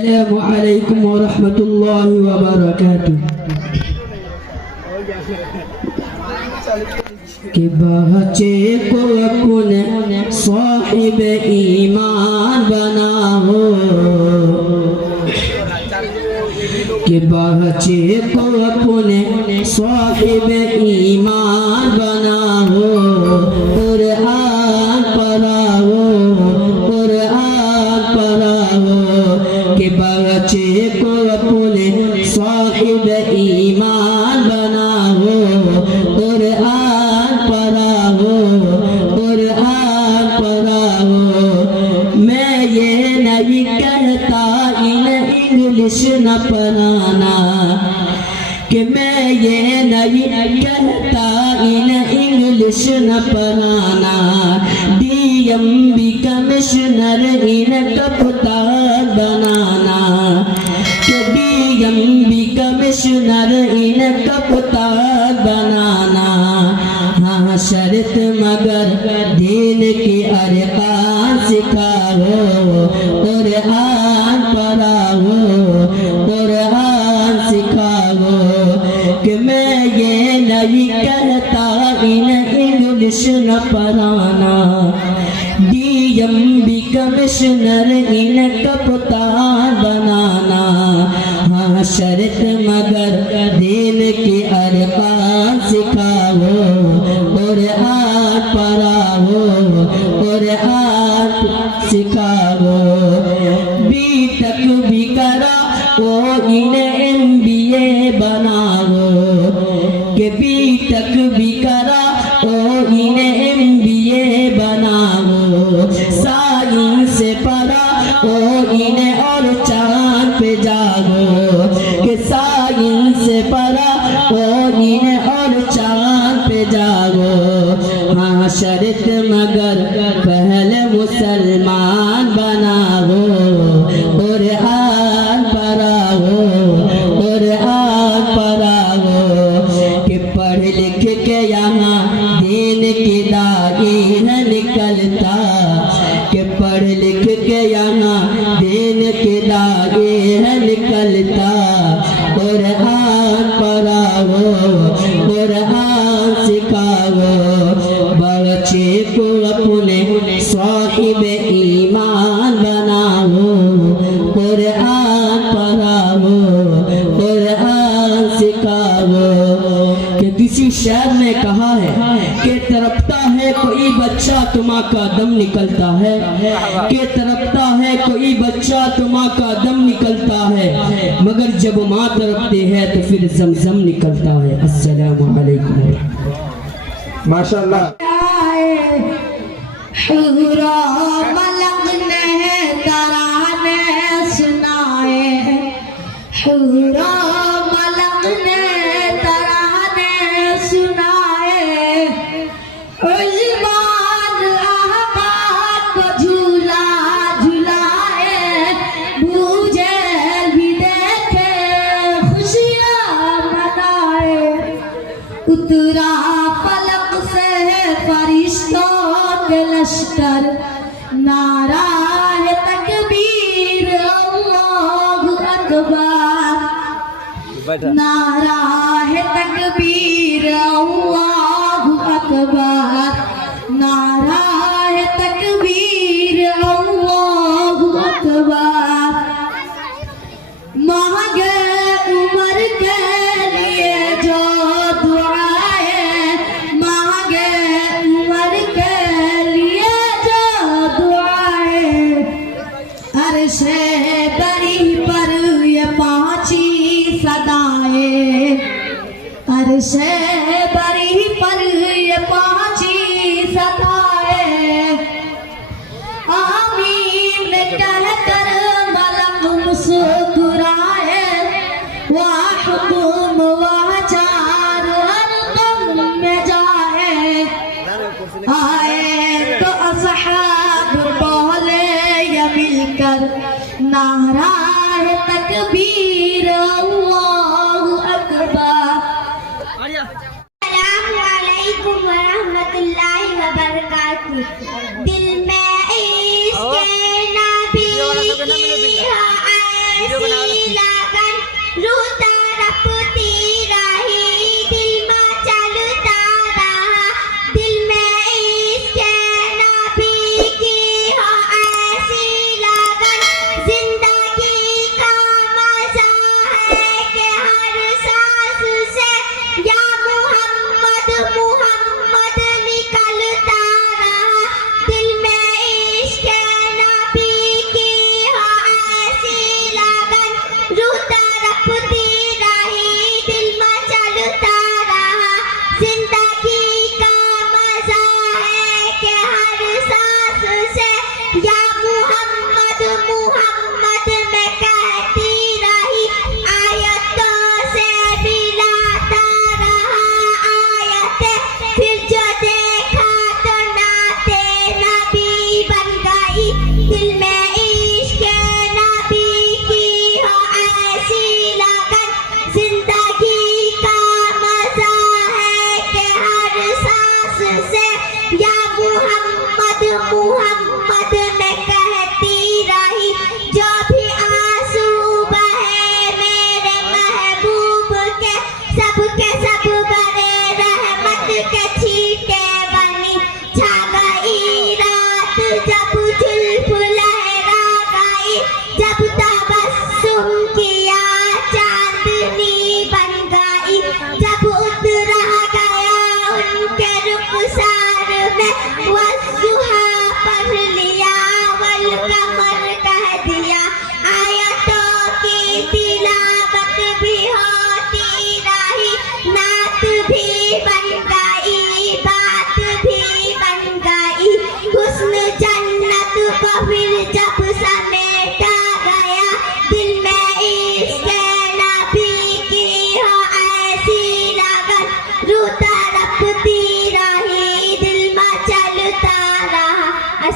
अस्सलामुअलैकुम वरहमतुल्लाहि वबरकातुह। कि बच्चे को अपने साहिब ईमान बनाओ, कि बच्चे को अपने साहिब ईमान बनाओ, कुरान पढ़ाओ, कुरान पढ़ाओ। कि बच्चे को अपने साहिब ईमान बनाओ, कुरान पढ़ाओ, कुरान पढ़ाओ। मैं ये नहीं कहता इंग्लिश न पढ़ाना, कि मैं ये नहीं कहता इंग्लिश न पढ़ाना। डीएमबी कमिश्नर इन कप्तान बनाना, कि डीएमबी कमिश्नर इन कप्तान बनाना। हाँ शर्त मगर दीन की अरकान सिखाओ, कुरान पढ़ाओ, कुरान सिखाओ। कि मैं ये नहीं कहता इंग्लिश न पढ़ाना। डीएमबी कमिश्नर इन कप्तान बनाना। हाँ शर्त मगर दीन की अरकान सिखाओ, कुरान पढ़ाओ, कुरान सिखाओ। बीटेक भी करा वो इन्हें MBA बनाओ, कि बीटेक भी करा वो इन्हें MBA बनाओ। साइंस से पढ़ा वो इन्हें और चांद पे जाओ, कि साइंस से पढ़ा वो इन्हें और चांद पे जाओ। हाँ शर्त मगर पहले मुसलमान बनाओ, कुरान पढ़ाओ, कुरान पढ़ाओ। कि पढ़ लिख के यहाँ दीन की दाई है निकलता, कि पढ़ लिख के यहाँ दीन की दाई है निकलता। कुरान पढ़ाओ, कुरान सिखाओ। बच्चे को अपने साहिब ईमान बनाओ, कुरान पढ़ाओ, कुरान सिखाओ। कि किसी शायर ने कहा है कि तड़पता है कोई बच्चा तो माँ का दम निकलता है, कि तड़पता है कोई बच्चा तो माँ का दम निकलता है, मगर जब माँ तड़पती है तो फिर जमजम निकलता है। अस्सलामु अलैकुम। माशाअल्लाह। हुरा मलक ने तराने सुनाए, हुरा मलक ने तराने सुनाए। उस्मान अहमद को झूला झुलाए, बूझे भी देखे खुशियाँ मनाए। उतरा फलक से फरिश्तों के लश्कर, नारा है तकबीर अल्लाहु अकबर, नारा है तकबीर अल्लाहु अकबर, नारा है तकबीर अल्लाहु अकबर। मांगे उमर के लिए जो दुआएं, मांगे उमर के लिए जो दुआएं। अर्शे बरी पर ये पांची सदाएं, अर्शे बरी पर ये पांची सदाएं। आमीन कहकर मलक मुस्कुराए, वाह हुकुम वाह चार अरकम में जाए। आए तो असहाब बोले ये मिलकर, नारा है तकबीर अल्लाहु अकबर। अस्सलामु अलैकुम वरहमतुल्लाहि वबरकातुह। दिल में इश्क़ नबी की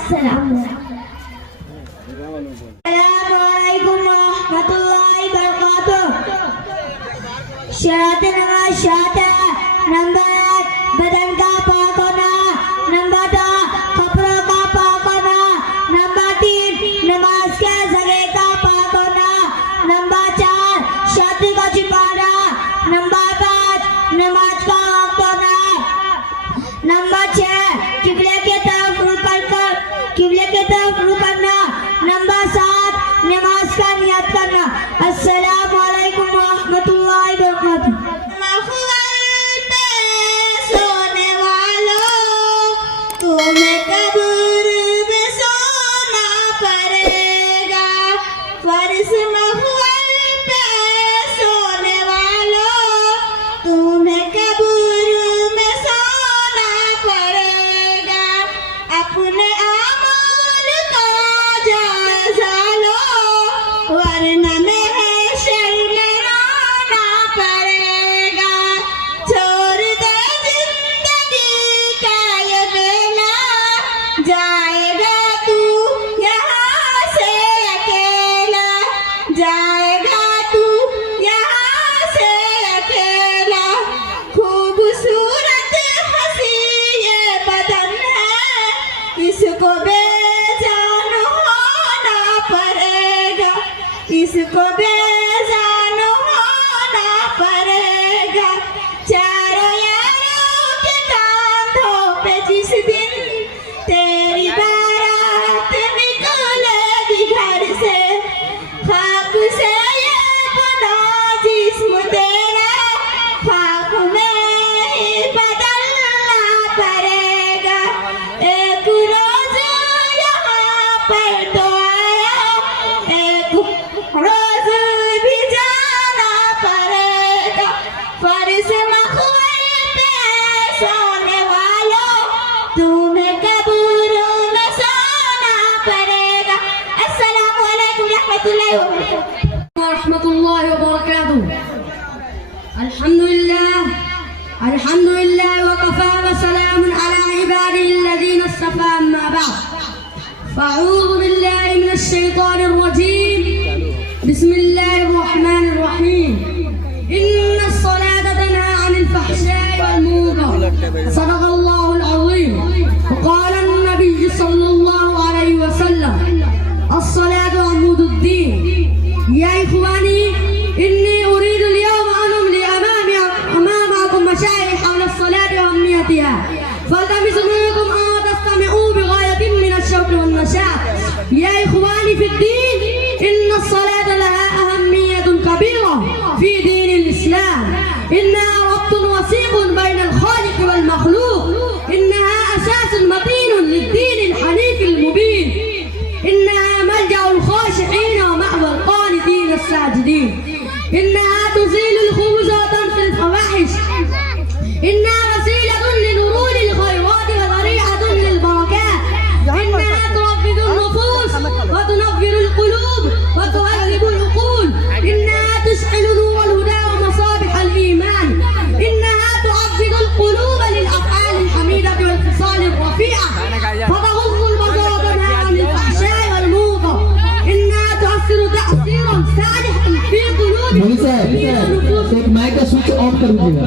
अस्सलाम वालेकुम रहमतुल्लाहि बरकातुहू। शरात नमाज शरात नंबर 1 बदन का पाक होना, नंबर 2 कपड़ों का पाक होना, नंबर 3 नमाज के जगह का पाक होना, नंबर 4 शादी को छिपाना, नंबर 5 नमाज का वक्त होना, नंबर 6 किबले के तरफ रुख करना, नंबर 7 नमाज का नियत करना। अस्सलामु अलैकुम रहमतुल्लाहि वबरकातुहू। सोने वालों तुम्हें कब्र में सोना पड़ेगा, फर्श महल पे सोने वालों तुम्हें कब्र में सोना पड़ेगा। अपने अमल का जायजा लो वरना महशर में रोना पड़ेगा। छोड़ दे जिंदगी का ये बेला, जाएगा तू यहाँ से अकेला, जाएगा तू यहाँ से अकेला। खूबसूरत हंसी ये बदन है, इसको बेजान होना पड़ेगा, इसको बेजान होना पड़ेगा। चारों यारों के कांधों पे जिस दिन तेरी बारात निकलेगी घर से, खाक से ये बना जिस्म तेरा, खाक में ही बदलना पड़ेगा। एक रोज यहाँ पर तो आया, एक रोज भी जाना पड़ेगा। फर्श महल पे सोने वालों तुम्हें कब्र में सोना पड़ेगा। अस्सलामु अलैकुम रहमतुल्लाहि वबरकातुहू। अल्हम्दुलिल्लाह वकफा वसलामुन अला इबादिल्लज़ीना इस्तफ़ा, अम्मा बअद। फ़अऊज़ु बिल्लाहि मिनश शैतानिर रजीम। बिस्मिल्लाहिर रहमानिर रहीम। इन्नस सलाता तन्हा अनिल फ़हशाइ वल मुनकर। सदक़ल्लाहुल अज़ीम। वक़ाला अन्नबिय्यु सल्लल्लाहु अलैहि वसल्लम, अस्सलातु अमूदुद्दीन। या इख़वानी, इन्नी उरीदु अल-यौम अन उमली अमामकुम मशाइख़ हौल अस्सलाति व अहमियतिहा, फल्तमिसू मिनकुम अन तस्तमि'ू बिग़ायतिन मिनश-शौक़ि वन-नशात। या इख़वानी फ़िद्दीन, इन्ना अस्सलाता लहा अहम्मियतुन कबीरा फ़ी दीनिल इस्लाम। इन्नहा रब्तुन वसीक़ुन बैनल ख़ालिक़ वल मख़लूक़। इन्नहा असासुन मतीनुन लिद्दीनिल हनीफ़िल मुबीन। इन्नहा मलजअुल ख़ाशि'ीन व मअवल क़ानितीन अस्साजिदीन। इन्नहा तुज़ीलुल ख़ुबुज़ व तनफ़िल फ़वाहिश। इन्नहा वसीलतुन लिनुरूलिल ख़ैरात व ज़रीअतुन लिल बरकात। इन्नहा तुरब्बिदुन नुफ़ूस व तुनव्विरुल क़ुलूब व तुहज़्ज़िबुल उक़ूल। इन्नहा तुश'ilu नूरल हुदा व मसाबिहल ईमान। इन्नहा तु'अज़्ज़िज़ुल क़ुलूब लिल अफ़आलिल हमीदति वल ख़िसालिर रफ़ीअह। फ़तग़ुज़्ज़ुल बसर व तन्हा अनिल फ़हशाइ वल मुनकर। इन्नहा तु'अस्सिरु तअसीरन सालिहन फ़ी क़ुलूबि मौलवी साहब एक माइक का स्विच ऑफ कर दीजिएगा।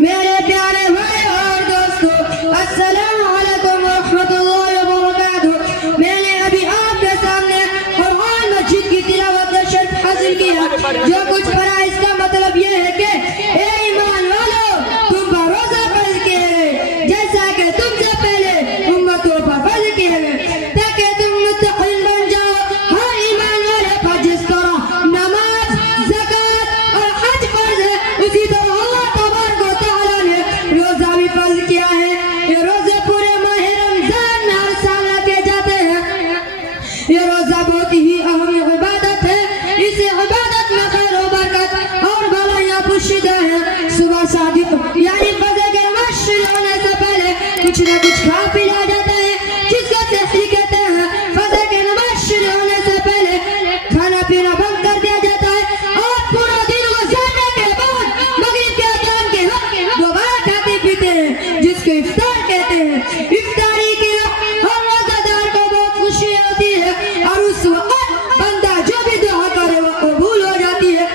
मेरे जो कुछ पढ़ा इसका मतलब ये है कि ए ईमान वालों, तुम पर रोजा फर्ज किए हैं जैसा कि तुमसे पहले उम्मतों पर फर्ज किए हैं, ताकि तुम मुत्तकीन बन जाओ। हर ईमान वाले पर जिस तरह नमाज, ज़कात और हज फर्ज है, उसी तरह अल्लाह तबारक व तआला ने रोजा भी फर्ज किया है। ये रोजे पूरे माह रमजान में हर साल रखे जाते हैं। ये रोजा बहुत ही अहम इबादत है। इस इबादत में खैर और बरकत और भलाइयां पोशीदा है। सुबह सादिक यानी फजर के नमाज शुरू होने से पहले कुछ न कुछ खा पी लिया जाता है, जिसको सहरी कहते हैं। फजर के नमाज शुरू होने से पहले खाना पीना बंद कर दिया जाता है और पूरा दिन गुजारने के बाद मगरिब के अज़ान के वक्त दोबारा खाते पीते हैं, जिसको इफ्तार कहते हैं। इफ्तारी के वक्त हर रोजादार को बहुत खुशी होती है और उस वक्त बंदा जो भी दुआ करे वो कबूल हो जाती है।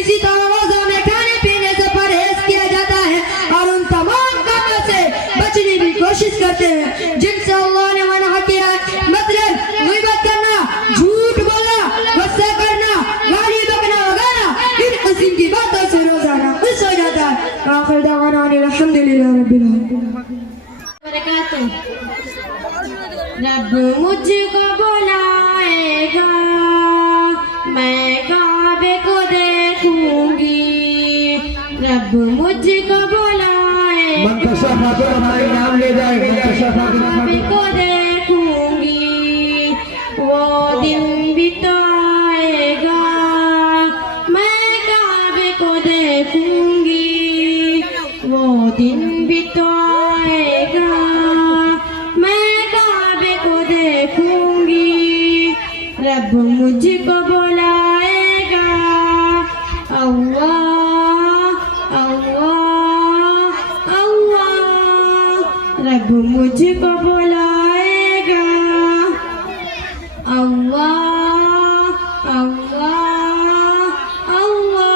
इसी तरह रोजा में खाने पीने से परहेज किया जाता है और उन तमाम कामों से बचने की कोशिश करते हैं जिनसे अल्लाह ने मना किया है। मतलब ग़ीबत करना, झूठ बोलना, गुस्सा करना, गाली बकना वगैरह, इन किस्म की बातों से रोजाना खुश हो जाता है। आखिर दावाना अल्हम्दुलिल्लाह रब्बिल आलमीन। रब मुझको बुलाएगा, मैं काबे को देखूंगी। रब मुझको बुलाएगा, मनकशा खातून हमारा इनाम ले जाए। मनकशा खातून काबे को देखूंगी। वो दिन भी तो आएगा, मैं काबे को देखूंगी। वो दिन भी तो आएगा, मैं काबे को देखूंगी। रब मुझको बुलाएगा, अल्लाह अल्लाह अल्लाह। रब मुझको बुलाएगा, अल्लाह अल्लाह अल्लाह।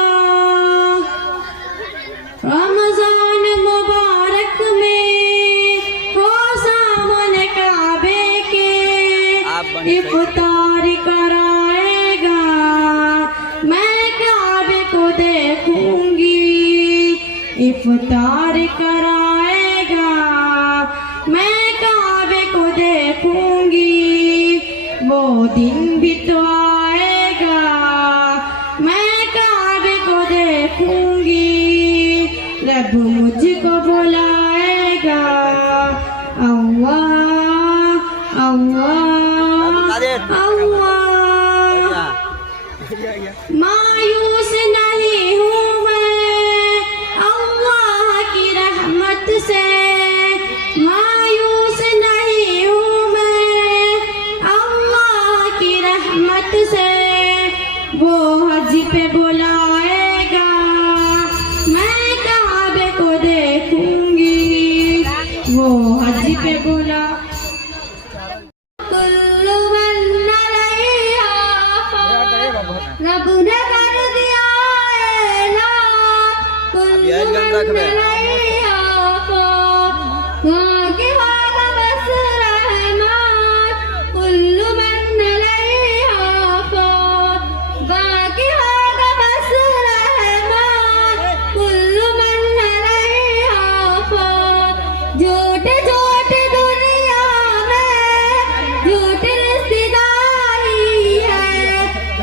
रमजान मुबारक में हो सामने काबे के इफ्तार कराएगा, मैं काबे को देखूंगी। इफ्तार कराएगा, मैं काबे को देखूंगी। वो दिन भी तो आएगा, मैं काबे को देखूंगी। रब मुझको बुलाएगा, अल्लाह अल्लाह अल्लाह। मायूस नहीं हूँ मैं अल्लाह की रहमत से, मायूस नहीं हूँ मैं अल्लाह की रहमत से। वो हज पे बुलाएगा, मैं काबे को देखूंगी। वो हज पे बुला कुल्लु मन अलैहा रब ने कर दिया ऐलान। कुल्लु मन अलैहा बाकी होगा बस रहमान। कुल्लु मन अलैहा बाकी होगा बस रहमान। कुल्लु मन अलैहा झूठे झूठे दुनिया में झूठी रिश्तेदारी है।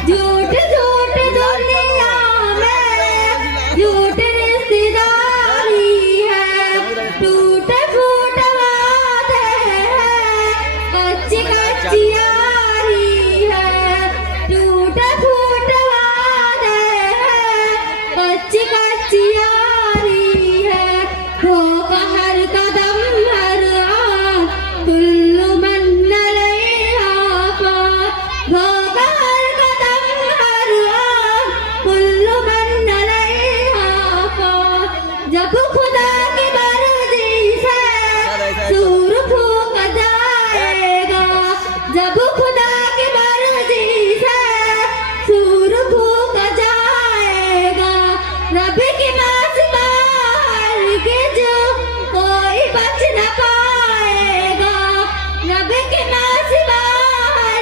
झूठे झूठे दुनिया में झूठी रिश्तेदारी है। टूटे फूटे वादे हैं, कच्ची कच्ची यारी है। टूटे फूटे वादे हैं, कच्ची कच्ची यारी है। होगा हर कदम हर आन कुल्लु मन अलैहा होगा हर कदम हर आन कुल्लु मन अलैहा। जब खुदा की मर्जी से सूर फूक जाएगा, जब खुदा की मर्जी से सूर फूक जाएगा। रब की माज़बार के जो कोई बच न पाएगा। रब की माज़बार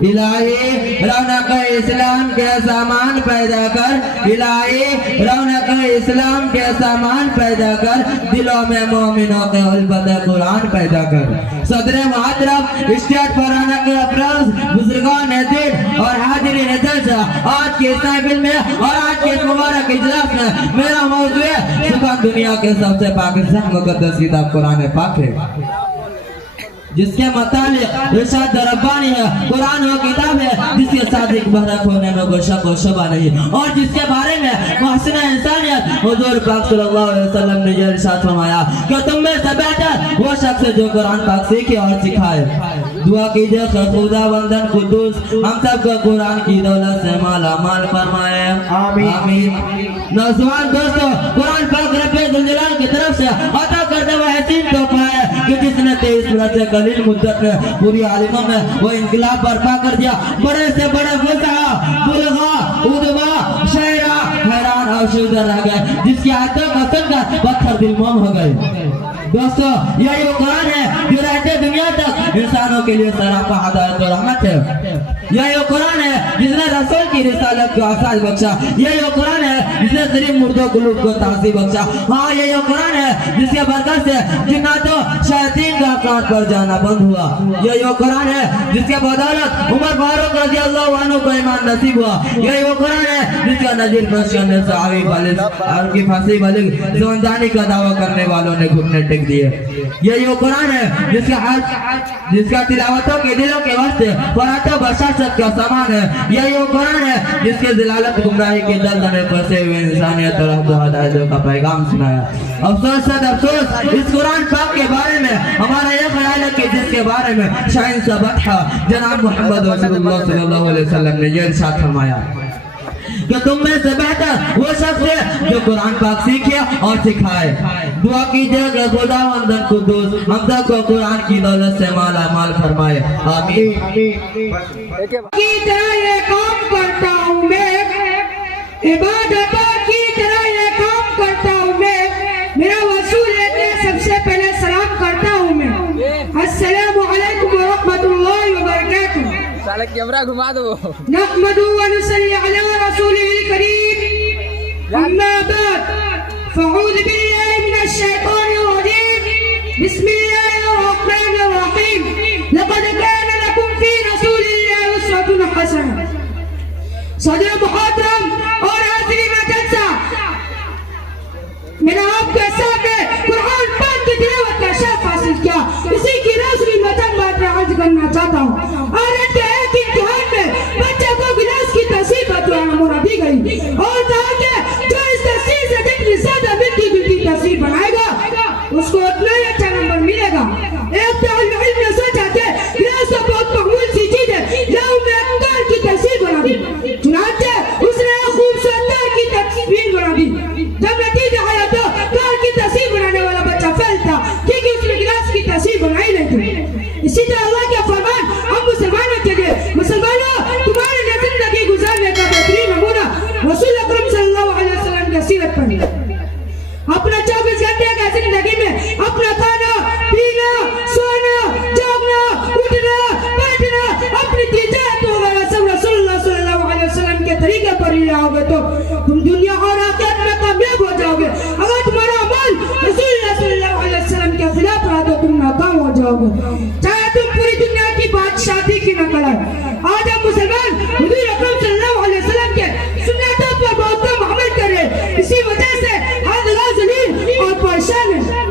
इलाही रौनक इस्लाम के सामान पैदा कर इलाही रौनक इस्लाम के सामान पैदा कर दिलों में मोमिनों के उल्फत कुरान पैदा कर सदर मुहतरम स्टेट फराना के अफराज बुजुर्गान दिन और हाजिरीन जलसा आज के इस महफिल में और आज के इस मुबारक इजलास में मेरा मौजू है सुबह दुनिया के सबसे पाकिस्तान मुकद्दस किताब कुरान पाक है जिसके मुतालिक इरशाद रब्बानी है कुरान वो किताब है जिसके साथ एक बहरत होने में कोई शक और शुबा नहीं और जिसके बारे में मुहसिन इंसानियत हुजूर पाक सल्लल्लाहु अलैहि वसल्लम ने ये इरशाद फरमाया कि तुम में से बेहतर वो शख्स है जो कुरान पाक सीखे और सिखाए दुआ कीजिए खुदा वंदन कुद्दूस हम सब को कुरान की दौलत से माला माल फरमाए आमीन नौजवान दोस्तों कुरान पाक रब्बे जुल जलाल की तरफ से अता करने वाला हसीन तोहफा है कि जिसने 23 बरस से कलील मुद्दत में पूरी आलिमों में वो इनकलाब बर्पा कर दिया बड़े से बड़े फुसहा बुलगा उदबा शायरा हैरान और शुदा रह गए जिसकी आयतों को सुनकर पत्थर दिल मोम हो गए दोस्तों यही वो कुरान है जो रहते दुनिया तक इंसानों के लिए सरापा हिदायत और रहमत है यही वो कुरान है जिसने रसूल की रिसालत को आसाज बख्शा यही वो कुरान है जिसने सिर्फ मुर्दों कुलूब को तासीब बख्शा हाँ यही वो कुरान है जिसके बरकत से जिन्नातों शैतान का कान पर जाना बंद हुआ यही वो कुरान है जिसके बदौलत उमर फारूक रज़ी अल्लाह अन्हु को ईमान नसीब हुआ यही वो कुरान है जिसका नजीर पेश करने से आवी वाले और की फांसी वाले ज़िंदगी का दावा करने वालों ने घुटने टेक दिए यही वो कुरान है जिसका तिलावतों के दिलों के वास्ते फरातो बशाशत का सामान है यही वो कुरान है जिसके जिलालत गुमराही के दर्द में फंसे हुए इंसानियत और हिदायत का पैगाम सुनाया अफसोस सद अफसोस इस कुरान पाक के बारे में हमारा यह ख्याल है कि जिसके बारे में शाइन सबत जनाब मोहम्मद रसूलुल्लाह सल्लल्लाहु अलैहि वसल्लम ने ये इरशाद फरमाया कि तुम में से बेहतर वो शख्स है जो कुरान पाक सीखे और सिखाए दुआ कीजिए कि खुदा वंदन कुद्दूस हम सब को कुरान की दौलत से माला माल फरमाए आमीन की तरह ये काम करता हूँ मैं इबादतों की तरह ये काम करता हूँ मैं मेरा वसूल है कि सबसे पहले सलाम करता हूँ मैं अस्सलामु अलैकुम व रहमतुल्लाहि व बरकातुहू साले कैमरा घुमा दो नहमदु व नसल्ली अला रसूलिल करीम अम्मा बाद फअऊज़ु बिल्लाहि मिनश शैतानिर रजीम बिस्मिल्लाहिर रहमानिर रहीम लक़द काना लकुम फी रसूलिल्लाहि उस्वतुन हसनह सदर मुहतरम और हाज़रीन जलसा मैंने आपके सामने कुरान पाक की तिलावत का शर्फ हासिल किया इसी की रोशनी में चंद बातें अर्ज करना चाहता हूँ औरत के एक इम्तिहान में बच्चे को गिलास की तस्वीर बतलाना दी गई और कहा कि जो इस तस्वीर से जितनी ज्यादा मिलती जुलती तस्वीर बनाएगा उसको उतना ही अच्छा नंबर मिलेगा एक तालिब इल्म ने सोचा कि गिलास तो बहुत मामूल सी चीज है लाओ मैं एक कार की तस्वीर बना दी चुनांचे उसने एक खूबसूरत कार की तस्वीर बना दी जब नतीजा आया तो कार की तस्वीर बनाने वाला बच्चा फेल था क्योंकि उसने गिलास की तस्वीर बनाई नहीं थी इसी तरह अल्लाह का फरमान हम मुसलमानों के लिए मुसलमानों तुम्हारे लिए जिंदगी गुजारने का बेहतरीन नमूना रसूल अकरम सल्लल्लाहु अलैहि वसल्लम की सीरत पर अपना 24 घंटे का जिंदगी में अपना खाना पीना सोना जागना उठना बैठना अपनी तिजारत वगैरह सब रसूलुल्लाह सल्लल्लाहु अलैहि वसल्लम के तरीके पर ही आओगे तो तुम दुनिया और आखिरत में कामयाब हो जाओगे अगर तुम्हारा अमल रसूलुल्लाह सल्लल्लाहु अलैहि वसल्लम के खिलाफ रहा तो तुम नाकाम हो जाओगे चाहे तुम पूरी दुनिया की बादशाही की न कराए आज हम मुसलमान हुजूर अकरम सल्लल्लाहु अलैहि वसल्लम के सुन्नतों पर बहुत कम अमल कर रहे इसी वजह से आज ज़लील और परेशान है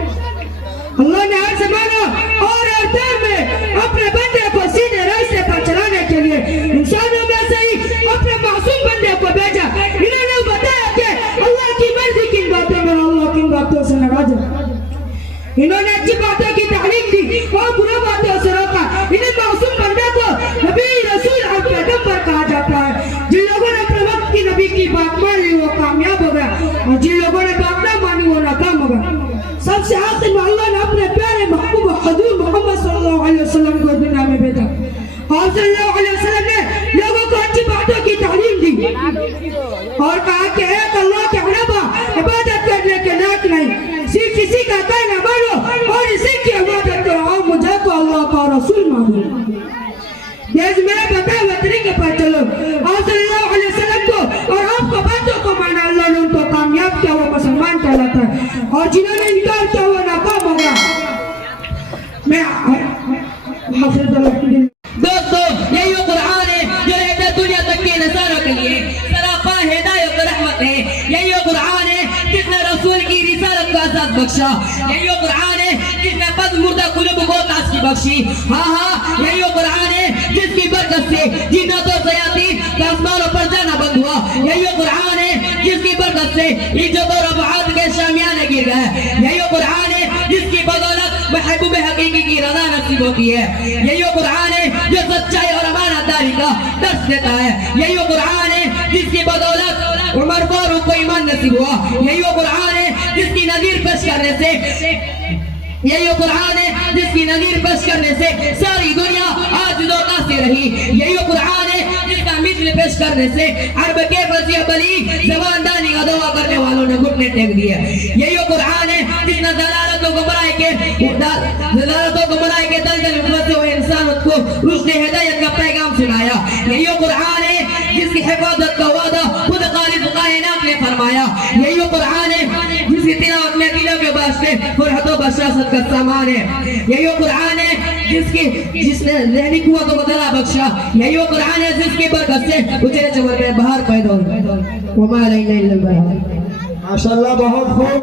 अल्लाह ने हर ज़माना और हर दौर में अपने बंदे को सीधे रास्ते पर चलाने के लिए इंसानों में से ही अपने मासूम बंदे को भेजा इन्होंने बताया कि अल्लाह की मर्जी किन बातों में अल्लाह किन बातों से नाराज है इन्होंने अच्छी बातों की तारीफ दी और बुरी बातों से रोका इन्हें मासूम बंदे को नबी रसूल और पैगंबर कहा जाता है जिन लोगों ने अपने वक्त की नबी की बात मान ली वो कामयाब हो गया और जिन लोगों ने बात ना मानी वो नाकाम होगा। सबसे आखिर में अल्लाह ने अपने प्यारे महबूब हजूर मोहम्मद सल्लल्लाहु अलैहि वसल्लम को दुनिया में भेजा और सल्लल्लाहु अलैहि वसल्लम ने लोगों को अच्छी बातों की तालीम दी और कहा कि एक अल्लाह के अलावा इबादत करने के लायक नहीं, सिर्फ किसी का कहना मानो और इसी की इबादत करो और मुझे को अल्लाह का रसूल मानो। ये मेरा बताया हुआ तरीके पर चलो और सल्लल्लाहु अलैहि वसल्लम को और आपको बातों को माना, अल्लाह ने उनको कामयाब किया, वो मुसलमान कहलाता है और जिन्होंने इनकार किया वो नाकाम होगा। मैं दोस्तों यही वो कुरान है जो रहता दुनिया तक के नसारों के लिए सरापा हिदायत और रहमत है। यही वो कुरान है जिसने रसूल की रिसालत को आजाद बख्शा। यही वो कुरान है जिसने बद मुर्दा कुलूब को ताज़गी बख्शी। हाँ यही वो कुरान है जिसकी बरकत से जिन्नत और शयातीन का आसमानों पर जाना बंद हुआ। यही वो कुरान है जिसकी बरकत से इज्जत और अबाद के शामियाने गिर गए। यही वो कुरान है जिसकी बदौलत महबूब हकीकी की रज़ा नसीब होती है। यही वो कुरान है जो सच्चाई और अमानतदारी का दर्स देता है। यही वो कुरान है जिसकी बदौलत उमर फारूक को ईमान नसीब हुआ। यही वो कुरान है जिसकी नज़ीर पेश करने से यही वो कुरान है जिसकी नज़ीर पेश करने से सारी दुनिया आज दोता से रही। यही वो कुरान है जिसका मिसल पेश करने से अरब के फसीह बली ज़बानदानी का दावा करने वालों ने घुटने टेक दिए। यही वो कुरान है जिसने दलालतों को बनाए के दलदल में फंसे हुए इंसान को रुश्द हिदायत का पैगाम सुनाया। यही वो कुरान है जिसकी हिफाजत का वादा खुद खालिक कायनात ने फरमाया। यही वो कुरान है जिसकी तिलावत में दिलों के वास्ते फरहत और बशारत का सामान है। यही वो कुरान है जिसने रहनी कुव्वतों को दला बख्शा। यही वो कुरान है जिसकी बरकत से उजरे चमन में बाहर पैदा हुई। माशाअल्लाह बहुत खूब।